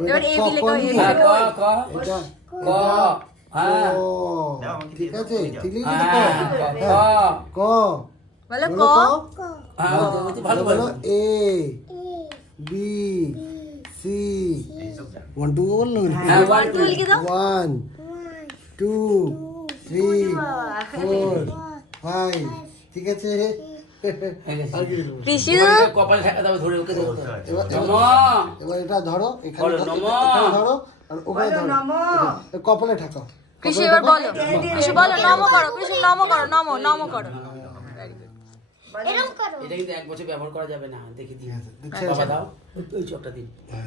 এবার A B লেখো, এ হ্যাঁ, লেখো। ক এটা ক হ্যাঁ ঠিক আছে ঠিক লিখেছো হ্যাঁ, ক ক বলো ক। হ্যাঁ, ভালো বলো ভালো এ বি সি 1 2 বললো হ্যাঁ, 1 2 লিখে দাও। 1 2 3 4 5 ঠিক আছে আর কি লিখবো? কৃষি কপালে ঠেকা দাও ধরে ওকে ধরো। এবার নম এবার এটা ধরো এখানে বলো, ধরো, নম। এখানে ধরো আর ওখানে ধরো এটা কপালে ঠাকাও কৃষি এবার বলো, কৃষি বলো, নম করো, কৃষি নম করো, নম করো। এরকম করো। এটা কিন্তু 1 বছর ব্যবহার করা যাবে না দেখি দিই দেখছি, বাবা দাও ওই চপটা দিন হ্যাঁ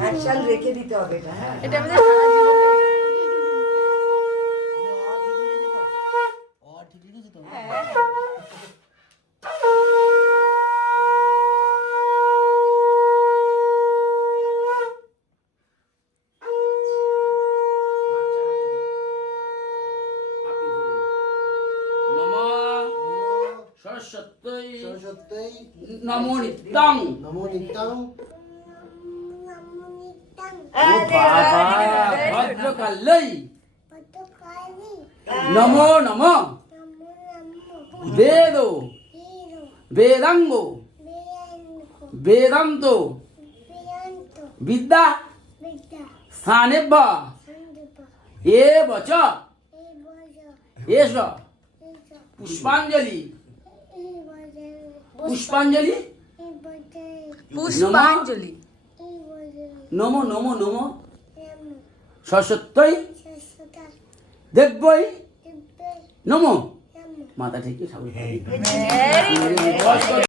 অ্যাকশন রেখে দিতে হবে এটা, হ্যাঁ। এটা আমাদের সারা জীবন ঠিক লিখেছো তো বাচ্চা হাতে দিন আপনি ধরুন নম সরস্বতী সরস্বতী নমো নিত্যং নমো নিত্যং ও বাবা ভদ্রকালই নমো নমো বেদ বেদাঙ্গ বেদান্ত বিদ্যা স্থানেভ্য এ বচ এস পুষ্পাঞ্জলি পুষ্পাঞ্জলি পুষ্পাঞ্জলি। নমো নমো নমো সরস্বতী দেব্যই নমো মাথা ঠিক ঠাকুর